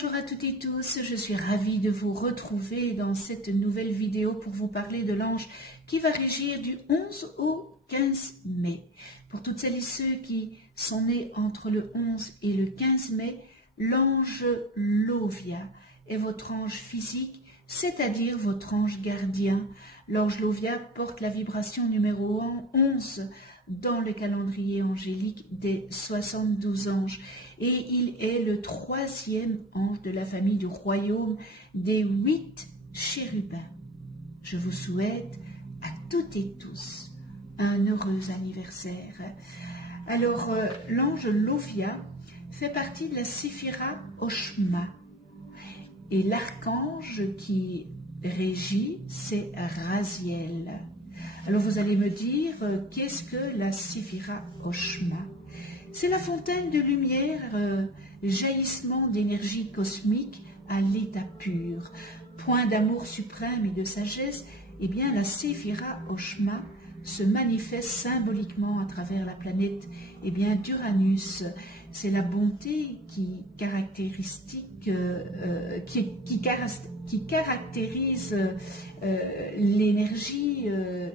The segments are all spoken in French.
Bonjour à toutes et tous, je suis ravie de vous retrouver dans cette nouvelle vidéo pour vous parler de l'ange qui va régir du 11 au 15 mai. Pour toutes celles et ceux qui sont nés entre le 11 et le 15 mai, l'ange Lovia est votre ange physique, c'est-à-dire votre ange gardien. L'ange Lovia porte la vibration numéro 11 dans le calendrier angélique des 72 anges et il est le 3e ange de la famille du royaume des 8 chérubins. Je vous souhaite à toutes et tous un heureux anniversaire. Alors, l'ange Lovia fait partie de la Séphira Oshma et l'archange qui régit, c'est Raziel. Alors vous allez me dire, qu'est-ce que la Séphira Oshma? C'est la fontaine de lumière, jaillissement d'énergie cosmique à l'état pur, point d'amour suprême et de sagesse. Eh bien, la Séphira Oshma se manifeste symboliquement à travers la planète d'Uranus. C'est la bonté qui caractérise l'énergie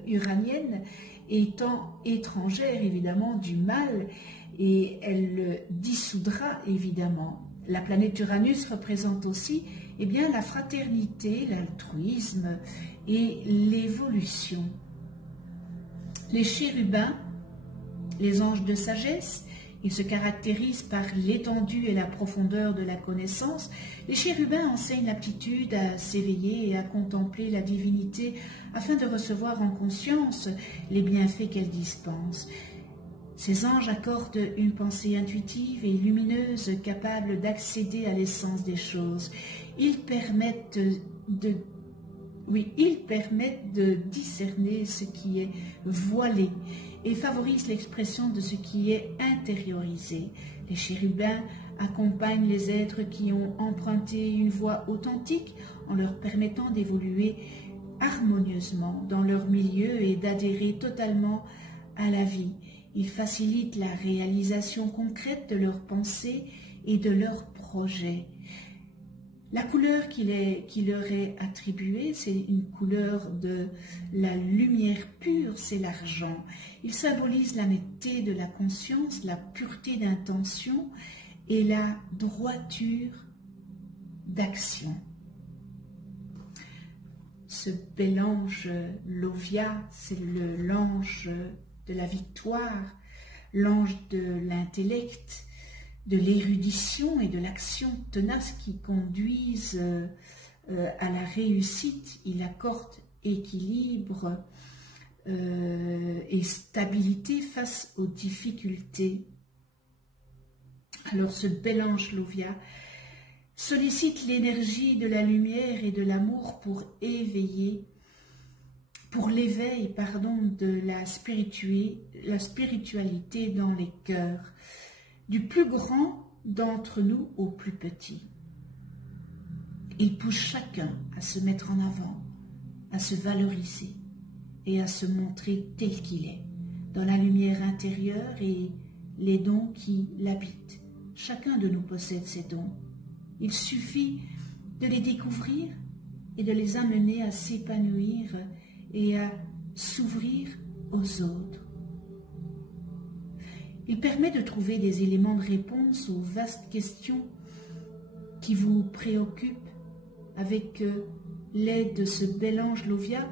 uranienne, étant étrangère évidemment du mal, et elle le dissoudra évidemment. La planète Uranus représente aussi la fraternité, l'altruisme et l'évolution. Les chérubins, les anges de sagesse, ils se caractérisent par l'étendue et la profondeur de la connaissance. Les chérubins enseignent l'aptitude à s'éveiller et à contempler la divinité afin de recevoir en conscience les bienfaits qu'elle dispense. Ces anges accordent une pensée intuitive et lumineuse capable d'accéder à l'essence des choses. Ils permettent de discerner ce qui est voilé et favorisent l'expression de ce qui est intériorisé. Les chérubins accompagnent les êtres qui ont emprunté une voie authentique en leur permettant d'évoluer harmonieusement dans leur milieu et d'adhérer totalement à la vie. Ils facilitent la réalisation concrète de leurs pensées et de leurs projets. La couleur qui leur est attribuée, c'est une couleur de la lumière pure, c'est l'argent. Il symbolise la netteté de la conscience, la pureté d'intention et la droiture d'action. Ce bel ange Lovia, c'est l'ange de la victoire, l'ange de l'intellect, de l'érudition et de l'action tenace qui conduisent à la réussite. Il accorde équilibre et stabilité face aux difficultés. Alors ce bel ange Lovia sollicite l'énergie de la lumière et de l'amour pour l'éveil de la spiritualité dans les cœurs, du plus grand d'entre nous au plus petit. Il pousse chacun à se mettre en avant, à se valoriser et à se montrer tel qu'il est, dans la lumière intérieure et les dons qui l'habitent. Chacun de nous possède ces dons. Il suffit de les découvrir et de les amener à s'épanouir et à s'ouvrir aux autres. Il permet de trouver des éléments de réponse aux vastes questions qui vous préoccupent. Avec l'aide de ce bel ange Lovia,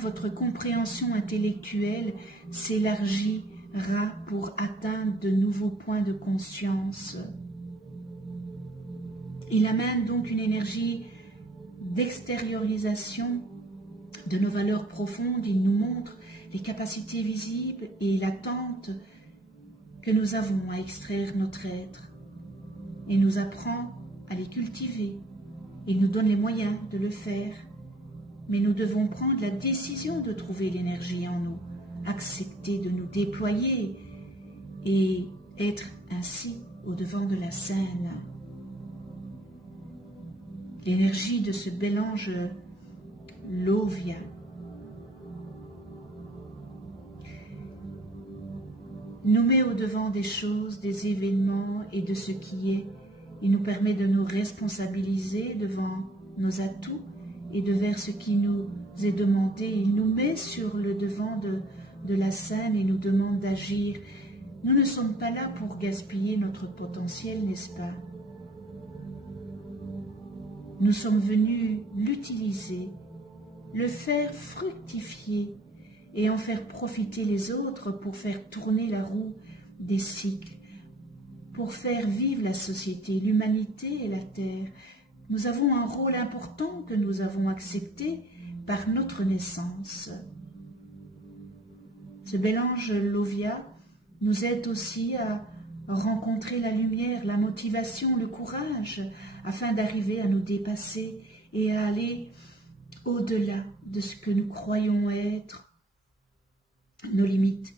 votre compréhension intellectuelle s'élargira pour atteindre de nouveaux points de conscience. Il amène donc une énergie d'extériorisation de nos valeurs profondes. Il nous montre les capacités visibles et latentes que nous avons à extraire notre être et nous apprend à les cultiver. Il nous donne les moyens de le faire, mais nous devons prendre la décision de trouver l'énergie en nous, accepter de nous déployer et être ainsi au devant de la scène. L'énergie de ce bel ange Lovia nous met au devant des choses, des événements et de ce qui est Il nous permet de nous responsabiliser devant nos atouts et devers ce qui nous est demandé. Il nous met sur le devant de la scène et nous demande d'agir. Nous ne sommes pas là pour gaspiller notre potentiel, n'est-ce pas? Nous sommes venus l'utiliser, le faire fructifier et en faire profiter les autres pour faire tourner la roue des cycles, pour faire vivre la société, l'humanité et la terre. Nous avons un rôle important que nous avons accepté par notre naissance. Ce mélange Lovia nous aide aussi à rencontrer la lumière, la motivation, le courage, afin d'arriver à nous dépasser et à aller au-delà de ce que nous croyons être nos limites.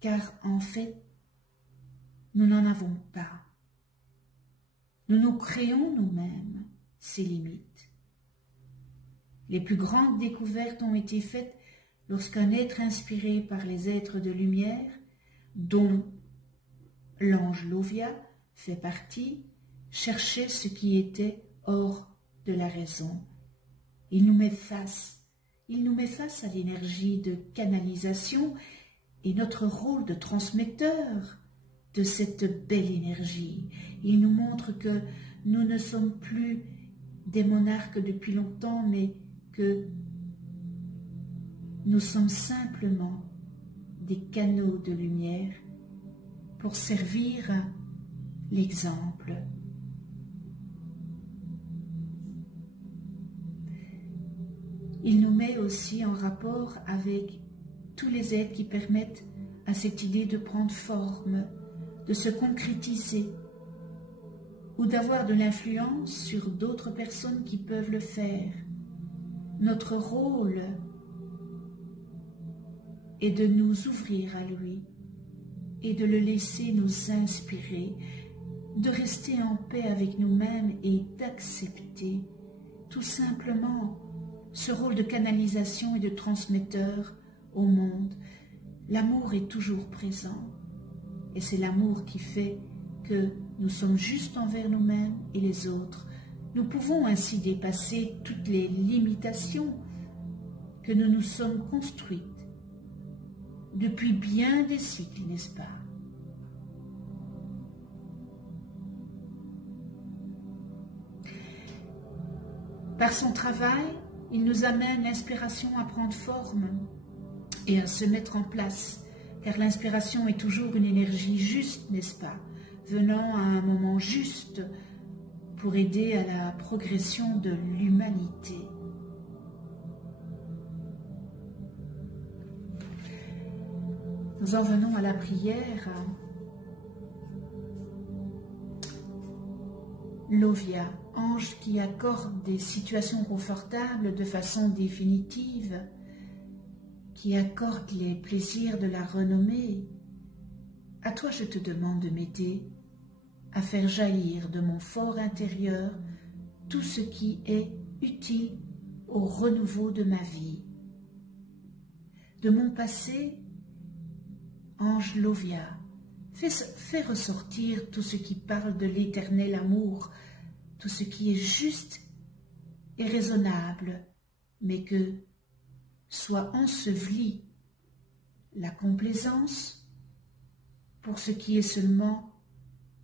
Car en fait, nous n'en avons pas. Nous nous créons nous-mêmes ces limites. Les plus grandes découvertes ont été faites lorsqu'un être inspiré par les êtres de lumière, dont l'ange Lovia fait partie, cherchait ce qui était hors de la raison. Il nous met face à l'énergie de canalisation et notre rôle de transmetteur de cette belle énergie. Il nous montre que nous ne sommes plus des monarques depuis longtemps, mais que nous sommes simplement des canaux de lumière pour servir l'exemple. Il nous met aussi en rapport avec tous les aides qui permettent à cette idée de prendre forme, de se concrétiser ou d'avoir de l'influence sur d'autres personnes qui peuvent le faire. Notre rôle est de nous ouvrir à lui et de le laisser nous inspirer, de rester en paix avec nous-mêmes et d'accepter tout simplement ce rôle de canalisation et de transmetteur au monde. L'amour est toujours présent et c'est l'amour qui fait que nous sommes justes envers nous-mêmes et les autres. Nous pouvons ainsi dépasser toutes les limitations que nous nous sommes construites depuis bien des cycles, n'est-ce pas? Par son travail, il nous amène l'inspiration à prendre forme et à se mettre en place, car l'inspiration est toujours une énergie juste, n'est-ce pas, venant à un moment juste pour aider à la progression de l'humanité. Nous en venons à la prière. Lovia, ange qui accorde des situations confortables de façon définitive, qui accorde les plaisirs de la renommée, à toi je te demande de m'aider à faire jaillir de mon fort intérieur tout ce qui est utile au renouveau de ma vie. De mon passé, ange Lovia, fais ressortir tout ce qui parle de l'éternel amour, tout ce qui est juste et raisonnable, mais que soit enseveli la complaisance pour ce qui est seulement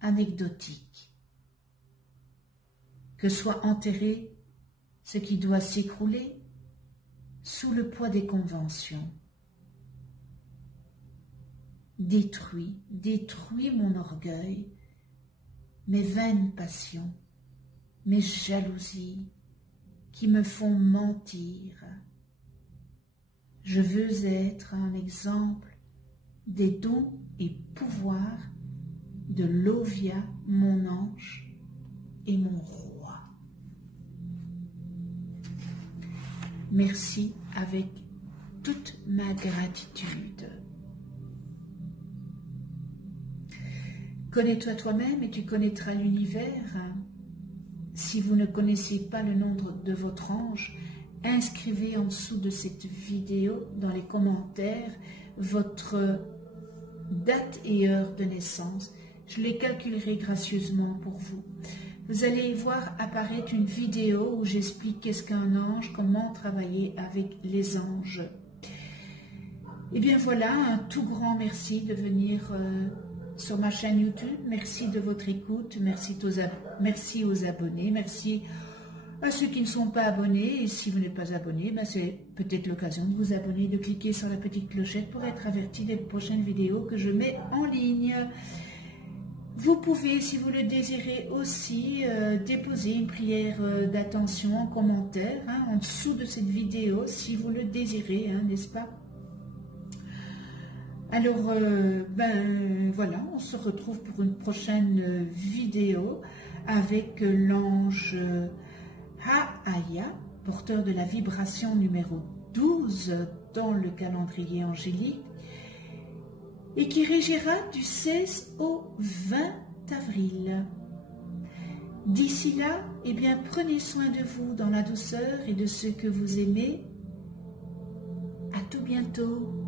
anecdotique, que soit enterré ce qui doit s'écrouler sous le poids des conventions. Détruis mon orgueil, mes vaines passions, mes jalousies qui me font mentir. Je veux être un exemple des dons et pouvoirs de Lovia, mon ange et mon roi. Merci avec toute ma gratitude. Connais-toi toi-même et tu connaîtras l'univers. Si vous ne connaissez pas le nom de votre ange, inscrivez en dessous de cette vidéo dans les commentaires votre date et heure de naissance. Je les calculerai gracieusement pour vous. Vous allez voir apparaître une vidéo où j'explique qu'est-ce qu'un ange, comment travailler avec les anges. Et bien voilà, un tout grand merci de venir sur ma chaîne YouTube. Merci de votre écoute, merci aux abonnés, merci à ceux qui ne sont pas abonnés. Et si vous n'êtes pas abonné, ben c'est peut-être l'occasion de vous abonner, de cliquer sur la petite clochette pour être averti des prochaines vidéos que je mets en ligne. Vous pouvez, si vous le désirez aussi, déposer une prière d'attention en commentaire, hein, en dessous de cette vidéo, si vous le désirez, hein, n'est-ce pas? Alors, ben voilà, on se retrouve pour une prochaine vidéo avec l'ange Ha'aya, porteur de la vibration numéro 12 dans le calendrier angélique, et qui régira du 16 au 20 avril. D'ici là, eh bien, prenez soin de vous dans la douceur et de ceux que vous aimez. À tout bientôt.